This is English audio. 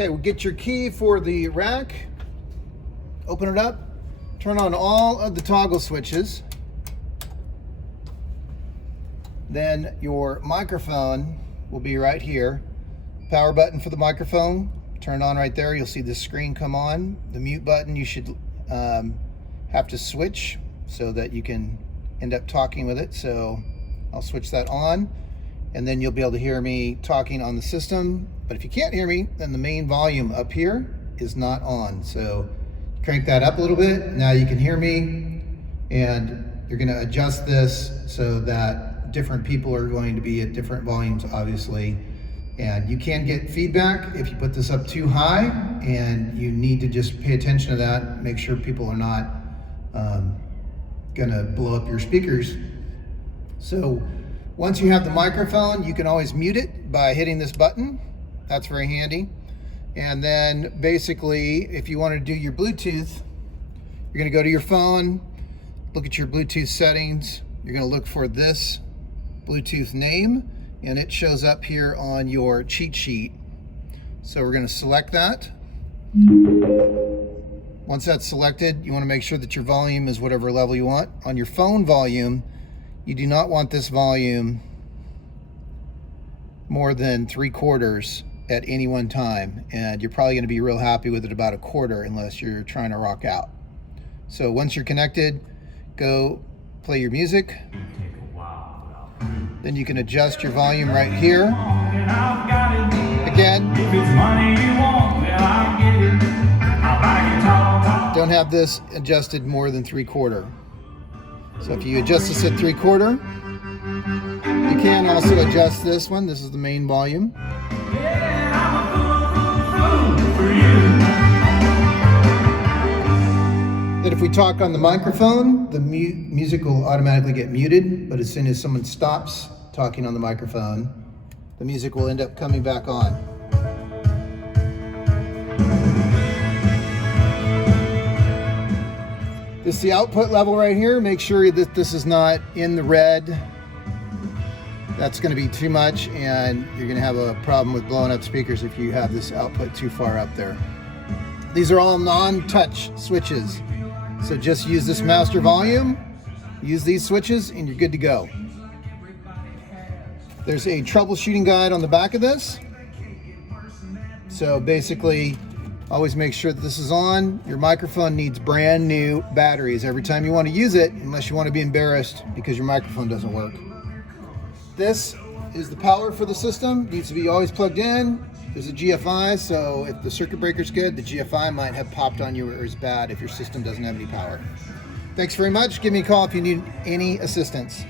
Okay, we'll get your key for the rack. Open it up. Turn on all of the toggle switches. Then your microphone will be right here. Power button for the microphone. Turn on right there. You'll see the screen come on. The mute button you should have to switch so that you can end up talking with it. So I'll switch that on, and then you'll be able to hear me talking on the system. But if you can't hear me, then the main volume up here is not on. So crank that up a little bit. Now you can hear me, and you're going to adjust this so that different people are going to be at different volumes, obviously. And you can get feedback if you put this up too high, and you need to just pay attention to that. Make sure people are not gonna blow up your speakers. So once you have the microphone, you can always mute it by hitting this button. That's very handy. And then basically, if you want to do your Bluetooth, you're gonna go to your phone, look at your Bluetooth settings. You're gonna look for this Bluetooth name, and it shows up here on your cheat sheet. So we're gonna select that. Once that's selected, you wanna make sure that your volume is whatever level you want. On your phone volume, you do not want this volume more than 3/4 at any one time. And you're probably gonna be real happy with it about 1/4 unless you're trying to rock out. So once you're connected, go play your music. Then you can adjust your volume right here. Again, don't have this adjusted more than 3/4. So if you adjust this at 3/4, you can also adjust this one. This is the main volume. Then if we talk on the microphone, the music will automatically get muted, but as soon as someone stops talking on the microphone, the music will end up coming back on. This is the output level right here. Make sure that this is not in the red. That's going to be too much, and you're going to have a problem with blowing up speakers if you have this output too far up there. These are all non-touch switches. So just use this master volume, use these switches, and you're good to go. There's a troubleshooting guide on the back of this. So basically, always make sure that this is on. Your microphone needs brand new batteries every time you want to use it, unless you want to be embarrassed because your microphone doesn't work. This is the power for the system. Needs to be always plugged in. There's a GFI, so if the circuit breaker's good, the GFI might have popped on you or is bad if your system doesn't have any power. Thanks very much. Give me a call if you need any assistance.